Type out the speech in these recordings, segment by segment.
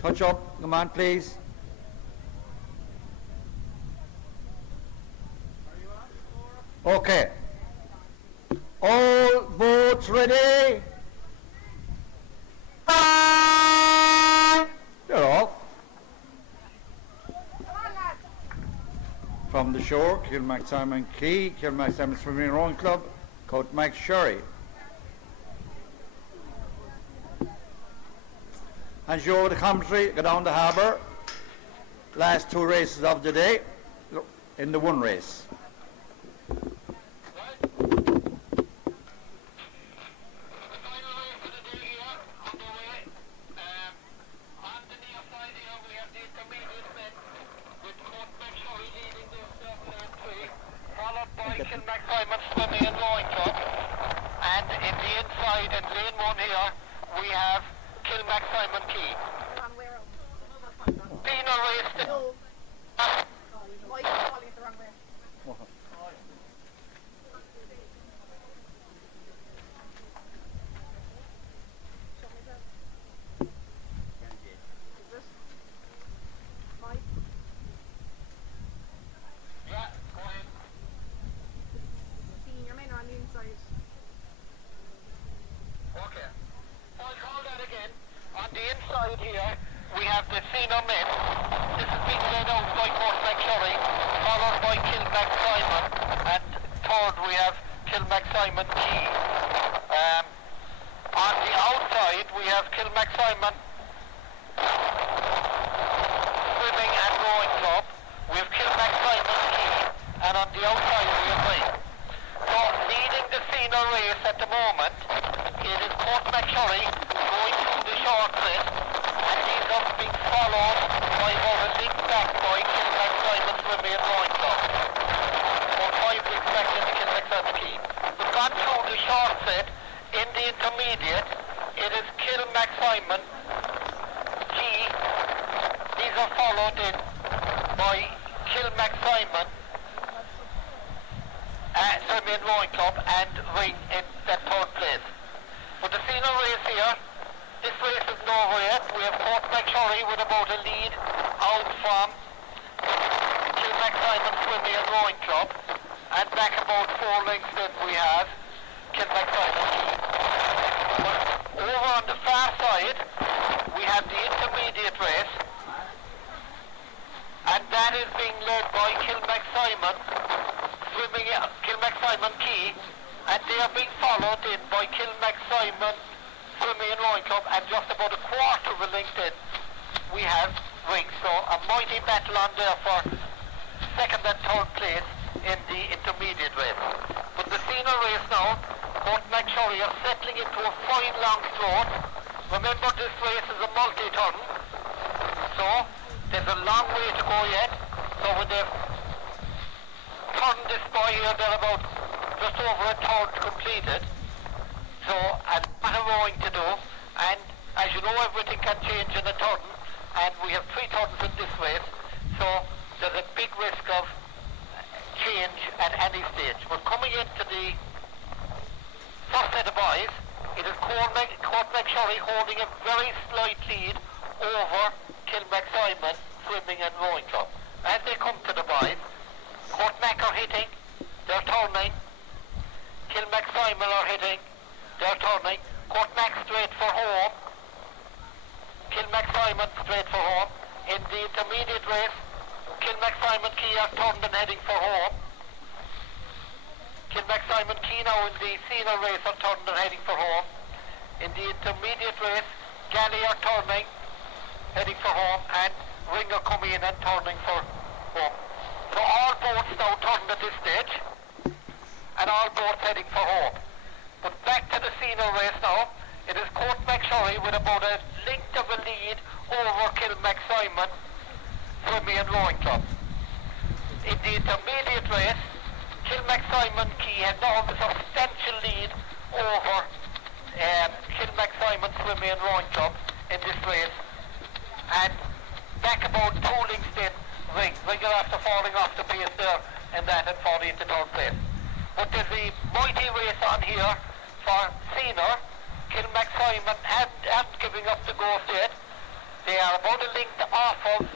Touch up, come on please. Okay. All votes ready? They're off. From the shore, Kilmac Simon Key, Kilmac Simon Swimming and Rowing Club, Coach Max Sherry. And show the commentary, go down the harbour. Last two races of the day in the one race. Kilmac Simon Swimming and Rowing Club, and in the inside in lane 1 here we have Kilmac Simon Key. Pino raced it. No. Mike calling the wrong way. On the inside here, we have the Senior Miss. This is being led out by Coach McSherry, followed by Kilmac Simon, and third we have Kilmac Simon Key. On the outside, we have Kilmac Simon Swimming and Rowing Club. We have Kilmac Simon Key, and on the outside we have Ring. So, leading the senior race at the moment, it is Coach McSherry going through the short race, and these are being followed by about a link back by Kilmac Simon Swimming and Rowing Club. About 5 links back in the Kilmac Simon Key. We've gone through the short set. In the intermediate, it is Kilmac Simon Key. These are followed in by Kilmac Simon Swimming and Rowing Club and Ring in that third place. For the senior race here, this race is not over yet. We have Coach McSherry with about a lead out from Kilmac Simon Swimming and Rowing Club, and back about 4 lengths then we have Kilmac Simon Key. But over on the far side, we have the intermediate race, and that is being led by Kilmac Simon Key, and they are being followed in by Kilmac Simon Swimming and Rowing Club, and just about a quarter of a length in we have Ring. So a mighty battle on there for second and third place in the intermediate race. But the senior race now, Coach McSherry are settling into a fine long straight. Remember, this race is a multi-turn, so there's a long way to go yet. So when they've turned this boy here, they're about just over a third completed. So a lot of rowing to do, and as you know, everything can change in a turn, and we have 3 turns in this race, so there's a big risk of change at any stage. We're coming into the first set of boys. It is Coach McSherry holding a very slight lead over Kilmac Simon Swimming and Rowing Club. As they come to the boys, Coach Mac are hitting, they're turning. Kilmac Simon are hitting, they're turning. Court Mac straight for home. Kilmac Simon straight for home. In the intermediate race, Kilmac Simon Key are turned and heading for home. Kilmac Simon Key now in the senior race are turned and heading for home. In the intermediate race, Galley are turning, heading for home, and Ring are coming in and turning for home. So all boats now turned at this stage, and all boats heading for home. But back to the senior race now. It is Coach McSherry with about a length of a lead over Kilmac Simon Swimming and Rowing Club. In the intermediate race, Kilmac Simon Key had now a substantial lead over Kilmac Simon Swimming and Rowing Club in this race. And back about 2 lengths in Ring. Ring are after falling off the pace there and that and falling into 3rd place. But there's a mighty race on here for senior. Kilmac Simon aren't giving up the ghost yet. They are They're about a length off of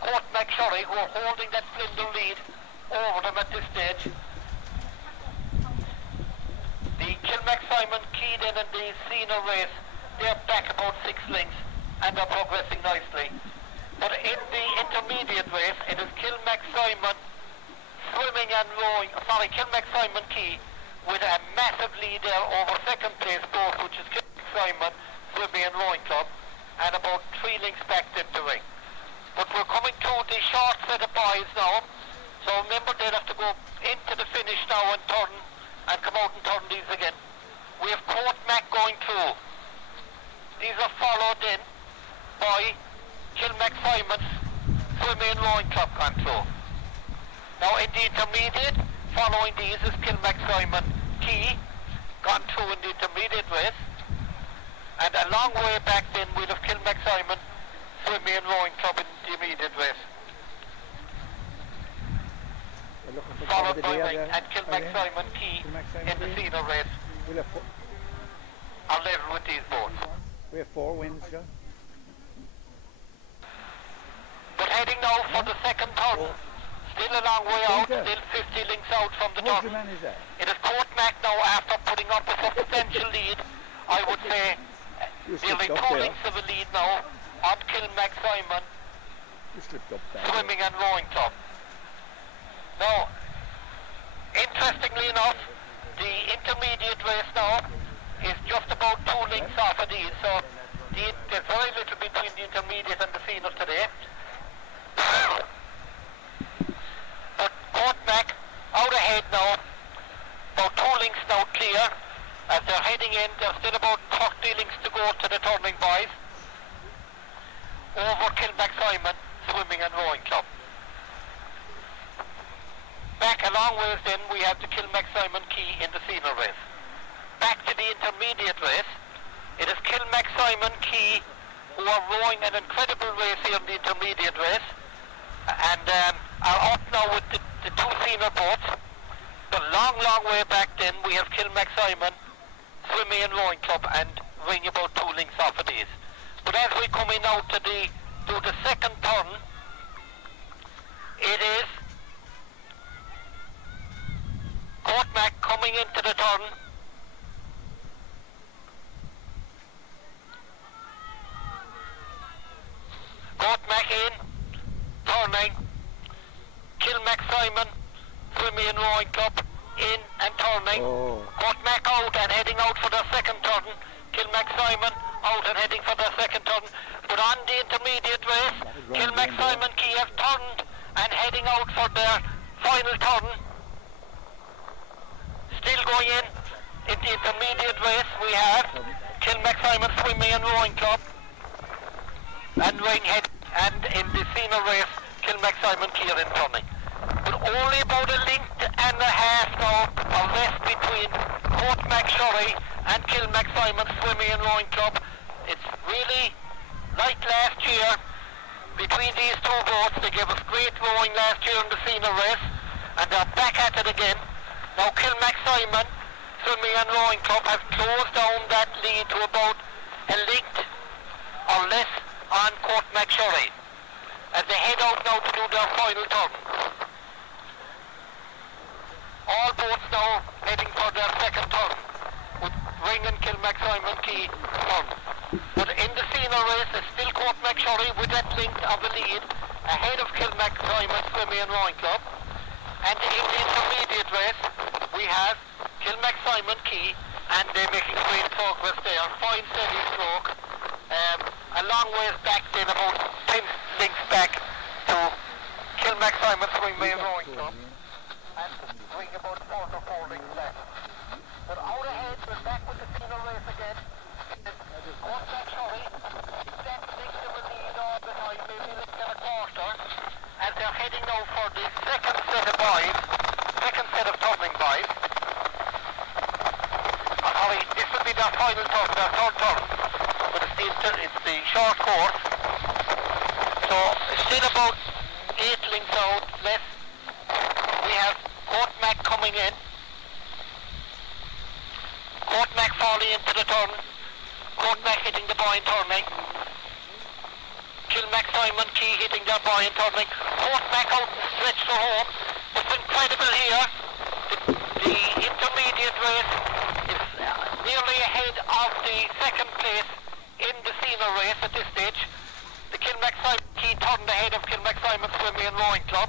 Court McShurry, who are holding that slender lead over them at this stage. The Kilmac-Simon keyed in the senior race, they're back about 6 lengths and are progressing nicely. But in the intermediate race, it is Kilmac-Simon swimming and rowing, Kilmac-Simon Key with a massive lead there over second place both, which is Kilmac-Simon Swimming and Rowing Club, and about 3 lengths back into ring. But we're coming to the short set of boys now, so remember they'll have to go into the finish now and turn and come out and turn these again. We have Court Mac going through. These are followed in by Kilmac-Simon's Swimming and Rowing Club gone through. Now in the intermediate, following these is Kilmac-Simon Key, gone through in the intermediate race. And a long way back then we'll have Kilmac-Simon Swimming and Rowing Club in the immediate race. Followed by Ring and Kilmac-Simon Key in the senior race. I'll level with these boats. We have 4 wins, John. But heading now for the second turn. Still a long way out, still 50 links out from the turn. It is Court Mac now after putting up a substantial lead. I would say nearly 2 links of a lead now on Kilmac-Simon Swimming and Rowing Club. Now, interestingly enough, the intermediate race now is just about 2 links off of these, so there's very little between the intermediate and the senior today. But Court Mac out ahead now, about 2 links now clear. As they're heading in, there's still about 30 links to go to the turning boys. Over Kilmac-Simon Swimming and Rowing Club. Back a long ways then, we have the Kilmac-Simon Key in the senior race. Back to the intermediate race. It is Kilmac-Simon Key who are rowing an incredible race here in the intermediate race. And are out now with the 2 senior boats. But long way back then, we have Kilmac-Simon Swimming and Rowing Club and Ring about 2 links off of these. But as we come in now to the second turn, it is Court Mac coming into the turn. Court Mac in, turning. Kilmac-Simon Swimming and Rowing Club in and turning. Court Mac out and heading out for their second turn. Kilmac-Simon out and heading for their second turn. But on the intermediate race, Kilmac-Simon Key have turned and heading out for their final turn. Still going in the intermediate race, we have Kilmac-Simon Swimming and Rowing Club and Ring head, and in the senior race, Kilmac-Simon Key are in turning. But only about a length and a half now of less between Court McShurry and Kilmac-Simon Swimming and Rowing Club. It's really like last year between these 2 boats. They gave us great rowing last year in the senior race, and they're back at it again. Now Kilmac-Simon Swimming and Rowing Club have closed down that lead to about a length or less on Court McShurry as they head out now to do their final turn. All boats now heading for their second turn with Ring and Kilmac-Simon Key turn. But in the senior race it's still Court McShurry with that length of the lead ahead of Kilmac-Simon Swimming and Rowing Club. And in the intermediate race we have Kilmac-Simon Key, and they're making great progress there. Fine steady stroke. A long ways back then, about 10 links back to Kilmac-Simon Swimming and Rowing Club. And Ring about 4 links back. But out ahead, we're back with the senior race again. Court McShurry, that length of a lead all the time, maybe less than a quarter, as they're heading now for the second set of boys, second set of turning boys. Sorry, this will be their final turn, their third turn, but it's the short course. So still about 8 links out, less. We have Court Mac coming in. Court Mac falling into the turn. Court Mac hitting the point turning. Kilmac Kilmac Simon Key hitting their boy and turning. Portmac out and stretch for home. It's incredible here. The intermediate race is nearly ahead of the second place in the senior race at this stage. The Kilmac Simon Key turned ahead of Kilmac Simon Swimming and Rowing Club.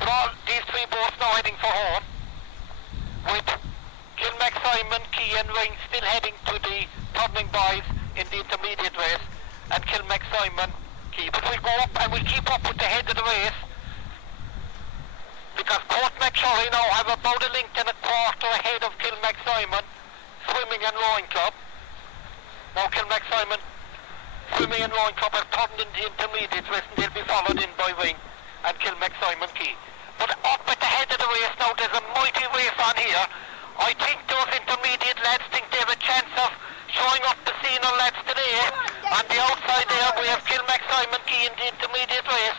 But all these three boats now heading for home, with Kilmac Simon Key and Ring still heading to the turning boys in the intermediate race, and Kilmac Simon Key. But we'll go up and we'll keep up with the head of the race, because Portmac Shorey now have about a length and a quarter ahead of Kilmac Simon Swimming and Rowing Club. Now Kilmac Simon Swimming and Rowing Club have turned in the intermediate race, and they'll be followed in by Ring and Kilmac Simon Key. But up at the head of the race now, there's a mighty race on here. I think those intermediate lads think they have a chance of showing up the senior lads today. On the outside there, we have Kilmac Simon Key in the intermediate race,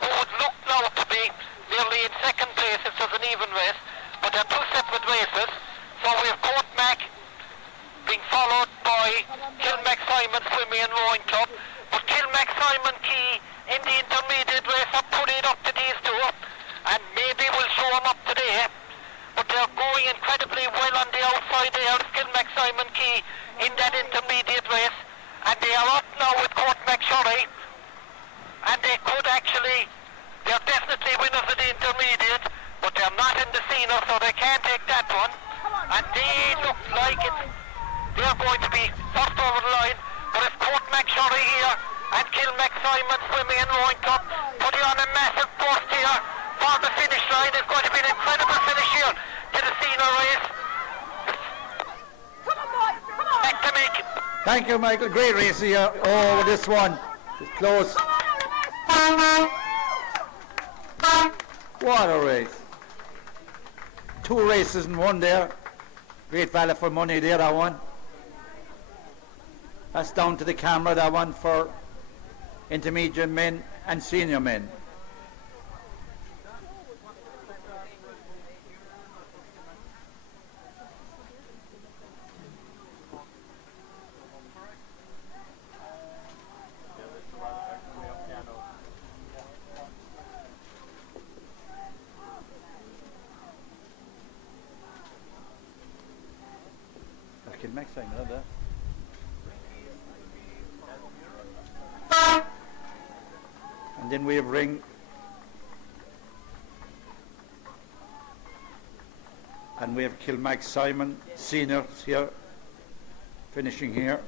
who would look now to be nearly in second place if there's an even race. But they're two separate races. So we have Portmac being followed by Kilmac Simon Swimming and Rowing Club. But Kilmac Simon Key in the intermediate race are putting it up to these two, and maybe we'll show them up today. But they're going incredibly well on the outside there. Kilmac Simon Key in that intermediate race, and they are up now with Portmac Shorey, and they could actually, they're definitely winners of the intermediate, but they're not in the senior, so they can't take that one. And they look like they're going to be first over the line. But it's Portmac Shorey here and Kilmac Simon Swimming and Rowing Club putting on a massive burst here for the finish line. It's going to be an incredible finish here to the senior race. Come on, boys, come on. Back to Mick. Thank you, Michael. Great race here. Oh, this one is close. What a race. Two races in one there. Great value for money there, that one. That's down to the camera, that one, for intermediate men and senior men. That's Kilmac Simon, isn't it? And then we have Ring and we have Kilmac Simon seniors here, finishing here.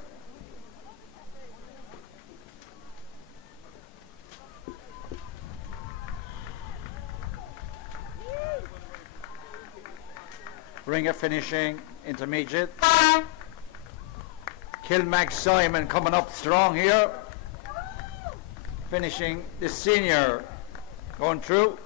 Ring are finishing intermediate. Kilmac Simon coming up strong here, finishing the senior, going through.